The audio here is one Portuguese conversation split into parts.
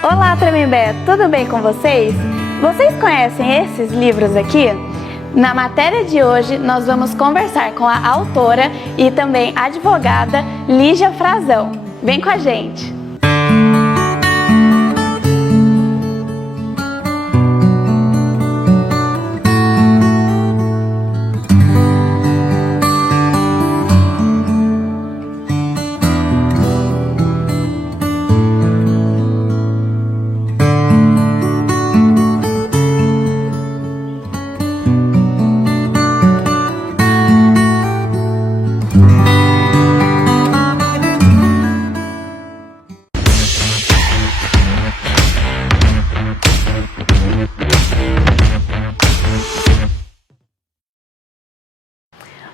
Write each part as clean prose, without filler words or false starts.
Olá, Tremembé, tudo bem com vocês? Vocês conhecem esses livros aqui? Na matéria de hoje, nós vamos conversar com a autora e também advogada Lígia Frazão. Vem com a gente!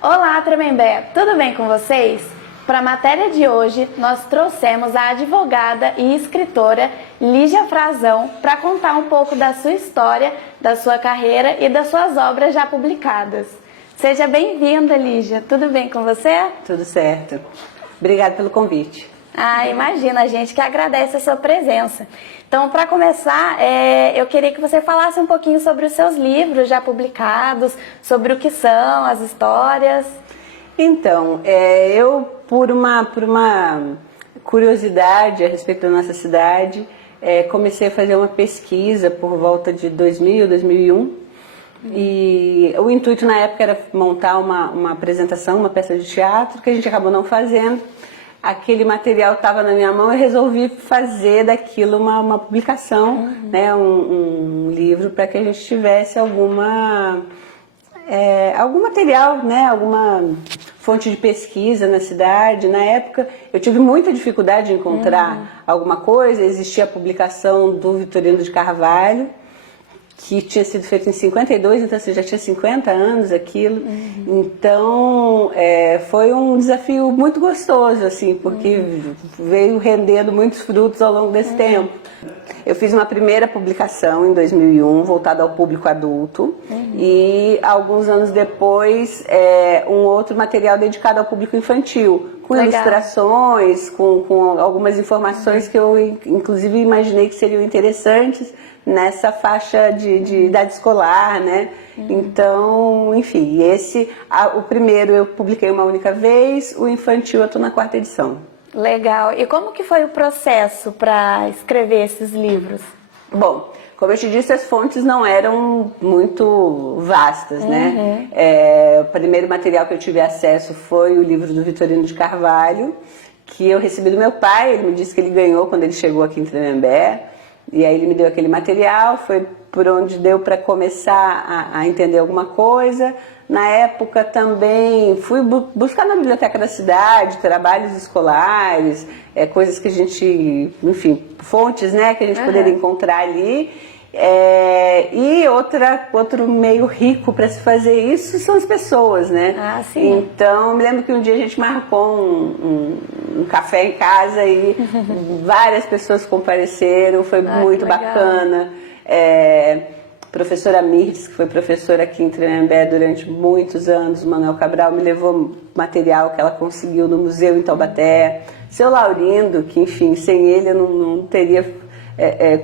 Olá, Tremembé, tudo bem com vocês? Para a matéria de hoje, nós trouxemos a advogada e escritora Lígia Frazão para contar um pouco da sua história, da sua carreira e das suas obras já publicadas. Seja bem-vinda, Lígia. Tudo bem com você? Tudo certo. Obrigada pelo convite. Imagina, a gente que agradece a sua presença. Então, para começar, eu queria que você falasse um pouquinho sobre os seus livros já publicados, sobre o que são, as histórias. Então, eu, por uma curiosidade a respeito da nossa cidade, comecei a fazer uma pesquisa por volta de 2000, 2001. E o intuito na época era montar uma apresentação, uma peça de teatro, que a gente acabou não fazendo. Aquele material estava na minha mão e resolvi fazer daquilo uma publicação, né, um livro, para que a gente tivesse algum material, né, alguma fonte de pesquisa na cidade. Na época eu tive muita dificuldade de encontrar alguma coisa. Existia a publicação do Vitorino de Carvalho, que tinha sido feito em 52, então você já tinha 50 anos aquilo. Então foi um desafio muito gostoso, assim, porque veio rendendo muitos frutos ao longo desse tempo. Eu fiz uma primeira publicação em 2001, voltada ao público adulto, e alguns anos depois um outro material dedicado ao público infantil, com ilustrações, com algumas informações que eu inclusive imaginei que seriam interessantes nessa faixa de idade escolar, né? Então, enfim, o primeiro eu publiquei uma única vez, o infantil eu estou na 4ª edição. Legal. E como que foi o processo para escrever esses livros? Bom, como eu te disse, as fontes não eram muito vastas, né? O primeiro material que eu tive acesso foi o livro do Vitorino de Carvalho, que eu recebi do meu pai. Ele me disse que ele ganhou quando ele chegou aqui em Tremembé. E aí ele me deu aquele material, foi por onde deu para começar a entender alguma coisa. Na época também fui buscar na biblioteca da cidade trabalhos escolares, coisas que a gente, enfim, fontes, né, que a gente poderia encontrar ali. E outro meio rico para se fazer isso são as pessoas, né? Sim. Então, eu me lembro que um dia a gente marcou um café em casa e várias pessoas compareceram, foi muito bacana. Professora Mirtes, que foi professora aqui em Tremembé durante muitos anos, Manuel Cabral, me levou material que ela conseguiu no museu em Taubaté. Seu Laurindo, que enfim, sem ele eu não teria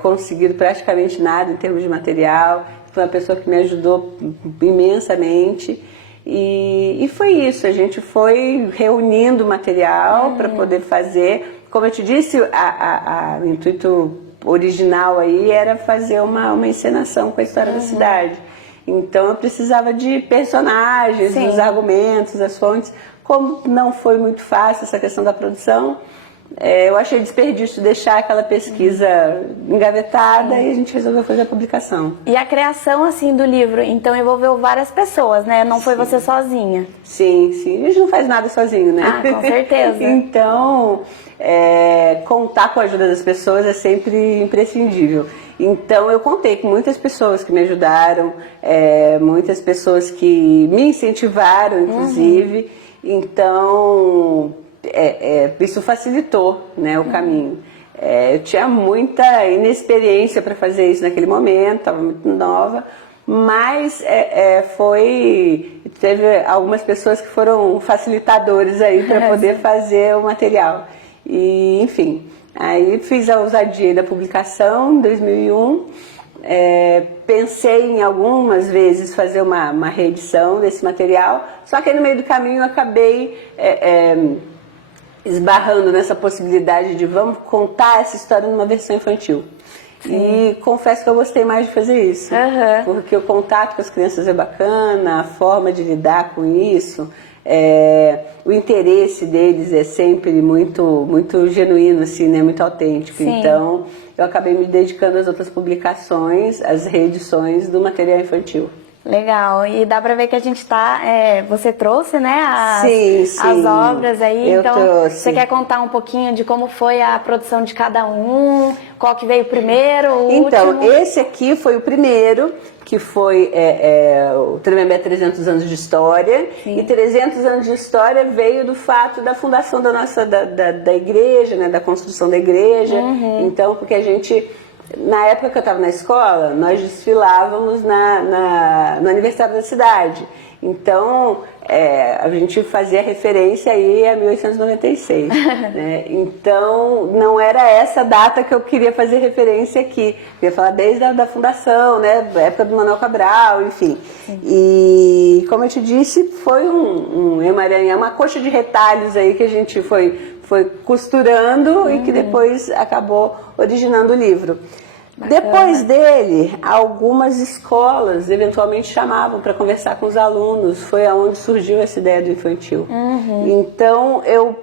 conseguido praticamente nada em termos de material. Foi uma pessoa que me ajudou imensamente. E foi isso, a gente foi reunindo material para poder fazer. Como eu te disse, o intuito original aí era fazer uma encenação com a história da cidade. Então eu precisava de personagens, dos argumentos, das fontes. Como não foi muito fácil essa questão da produção, eu achei desperdício deixar aquela pesquisa engavetada e a gente resolveu fazer a publicação. E a criação assim do livro, então envolveu várias pessoas, né? Não foi você sozinha? Sim, sim. A gente não faz nada sozinho, né? Com certeza. Então, contar com a ajuda das pessoas é sempre imprescindível. Então eu contei com muitas pessoas que me ajudaram, muitas pessoas que me incentivaram, inclusive. Então isso facilitou, né, o caminho. Eu tinha muita inexperiência para fazer isso naquele momento, estava muito nova, mas teve algumas pessoas que foram facilitadores aí para poder fazer o material. E, enfim, Aí fiz a ousadia da publicação em 2001. Pensei em algumas vezes fazer uma reedição desse material, só que aí no meio do caminho eu acabei esbarrando nessa possibilidade de vamos contar essa história numa versão infantil. Sim. E confesso que eu gostei mais de fazer isso, porque o contato com as crianças é bacana, a forma de lidar com isso, o interesse deles é sempre muito genuíno, assim, né? Muito autêntico. Sim. Então eu acabei me dedicando às outras publicações, às reedições do material infantil. Legal, e dá pra ver que a gente tá, você trouxe, né, as obras aí, eu então trouxe. Você quer contar um pouquinho de como foi a produção de cada um, qual que veio primeiro, o último? Esse aqui foi o primeiro, que foi o Tremembé 300 anos de história. Sim. E 300 anos de história veio do fato da fundação da igreja, né, da construção da igreja. Então, porque a gente... Na época que eu estava na escola, nós desfilávamos no aniversário da cidade. Então, a gente fazia referência aí a 1896. Né? Então, não era essa data que eu queria fazer referência aqui. Eu ia falar desde a fundação, né? Época do Manuel Cabral, enfim. Sim. E, como eu te disse, foi um emaranhado, uma coxa de retalhos aí que a gente foi costurando e que depois acabou originando o livro. Bacana. Depois dele, algumas escolas eventualmente chamavam para conversar com os alunos. Foi aonde surgiu essa ideia do infantil. Então eu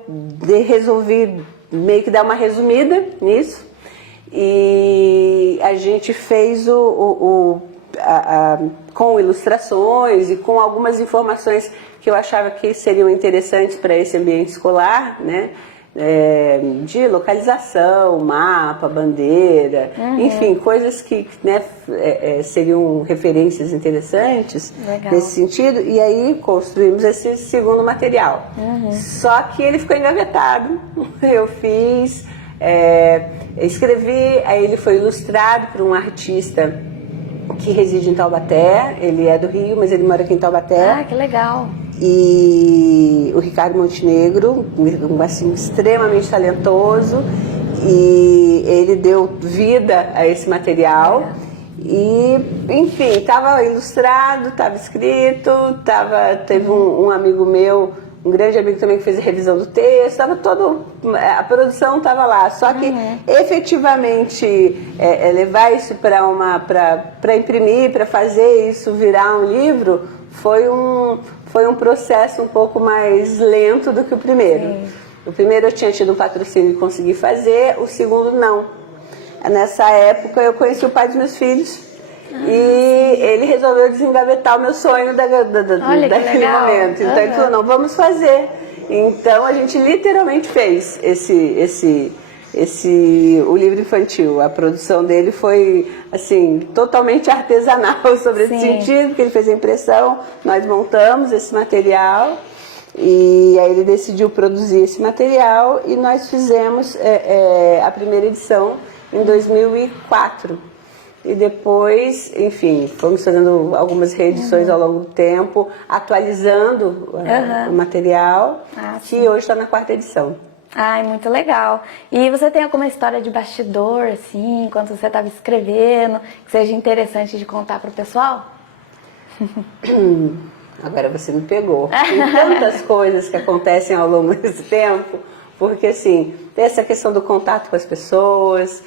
resolvi meio que dar uma resumida nisso. E a gente fez com ilustrações e com algumas informações que eu achava que seriam interessantes para esse ambiente escolar, né? De localização, mapa, bandeira, enfim, coisas que né, seriam referências interessantes. Legal. Nesse sentido, e aí construímos esse segundo material. Só que ele ficou engavetado. Eu fiz, escrevi, aí ele foi ilustrado por um artista que reside em Taubaté. Ele é do Rio, mas ele mora aqui em Taubaté. Ah, que legal! E o Ricardo Montenegro, assim, extremamente talentoso, e ele deu vida a esse material. E, enfim, estava ilustrado, estava escrito, teve um amigo meu, um grande amigo também que fez a revisão do texto, estava todo, a produção estava lá, só que efetivamente levar isso para imprimir, para fazer isso virar um livro, foi um processo um pouco mais lento do que o primeiro. Sim. O primeiro eu tinha tido um patrocínio e consegui fazer, o segundo não. Nessa época eu conheci o pai dos meus filhos e ele resolveu desengavetar o meu sonho daquele momento. Então ele falou, não, vamos fazer. Então a gente literalmente fez o livro infantil. A produção dele foi assim totalmente artesanal sobre esse sentido, porque ele fez a impressão, nós montamos esse material e aí ele decidiu produzir esse material e nós fizemos a primeira edição em 2004 e depois, enfim, fomos fazendo algumas reedições ao longo do tempo, atualizando o material, que hoje está na 4ª edição. Ai, muito legal. E você tem alguma história de bastidor, assim, enquanto você estava escrevendo, que seja interessante de contar para o pessoal? Agora você me pegou. Tem tantas coisas que acontecem ao longo desse tempo, porque assim, tem essa questão do contato com as pessoas,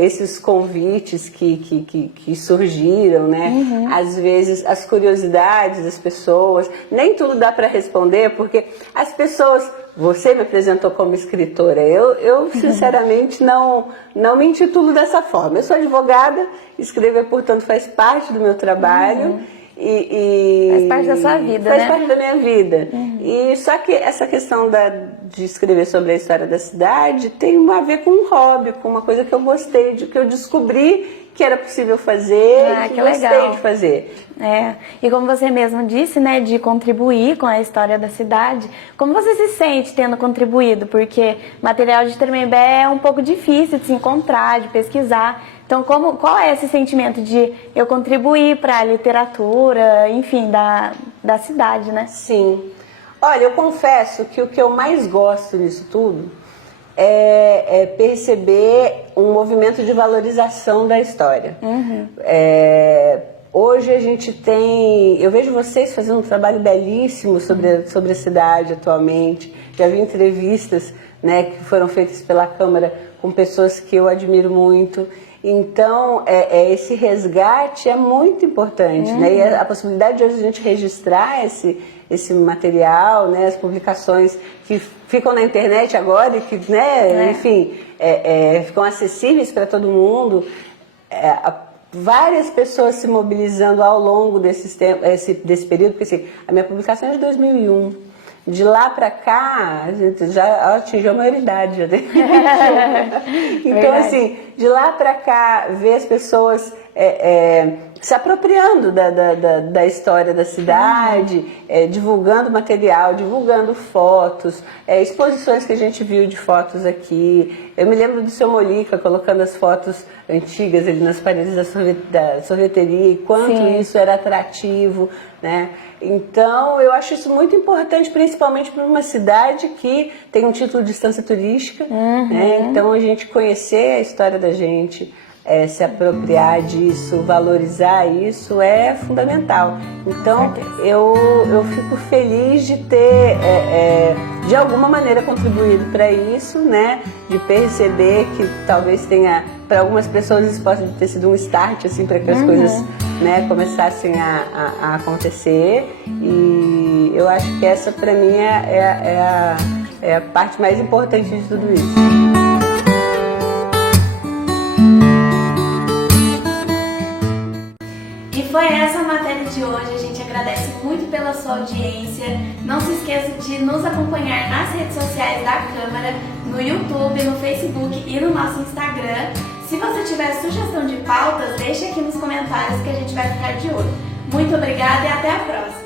esses convites que surgiram, né? Às vezes as curiosidades das pessoas, nem tudo dá para responder, porque as pessoas... Você me apresentou como escritora, eu sinceramente não me intitulo dessa forma. Eu sou advogada, escrever, portanto, faz parte do meu trabalho. Faz parte da sua vida, faz parte da minha vida. E só que essa questão de escrever sobre a história da cidade tem a ver com um hobby, com uma coisa que eu gostei, que eu descobri que era possível fazer e que gostei de fazer. E como você mesmo disse, né, de contribuir com a história da cidade, como você se sente tendo contribuído? Porque material de Tremembé é um pouco difícil de se encontrar, de pesquisar. Então, qual é esse sentimento de eu contribuir para a literatura, enfim, da cidade, né? Sim. Olha, eu confesso que o que eu mais gosto nisso tudo é perceber um movimento de valorização da história. Hoje a gente tem... Eu vejo vocês fazendo um trabalho belíssimo sobre a cidade atualmente. Já vi entrevistas, né, que foram feitas pela Câmara com pessoas que eu admiro muito. Então, esse resgate é muito importante, né? E a possibilidade de hoje a gente registrar esse material, né? As publicações que ficam na internet agora e que, né, enfim, ficam acessíveis para todo mundo. Várias pessoas se mobilizando ao longo desse período, porque assim, a minha publicação é de 2001. De lá para cá, a gente já atingiu a maioridade. Já então, assim, de lá para cá, ver as pessoas se apropriando da história da cidade, divulgando material, divulgando fotos, exposições que a gente viu de fotos aqui. Eu me lembro do seu Molica colocando as fotos antigas ali nas paredes da sorveteria e quanto isso era atrativo, né? Então, eu acho isso muito importante, principalmente para uma cidade que tem um título de distância turística, né? Então, a gente conhecer a história da gente, se apropriar disso, valorizar isso é fundamental. Então, eu fico feliz de ter, de alguma maneira, contribuído para isso, né? De perceber que talvez tenha, para algumas pessoas isso pode ter sido um start, assim, para que as coisas, né, começassem a acontecer. E eu acho que essa, para mim, é a parte mais importante de tudo isso. Foi essa a matéria de hoje, a gente agradece muito pela sua audiência. Não se esqueça de nos acompanhar nas redes sociais da Câmara, no YouTube, no Facebook e no nosso Instagram. Se você tiver sugestão de pautas, deixe aqui nos comentários que a gente vai ficar de olho. Muito obrigada e até a próxima!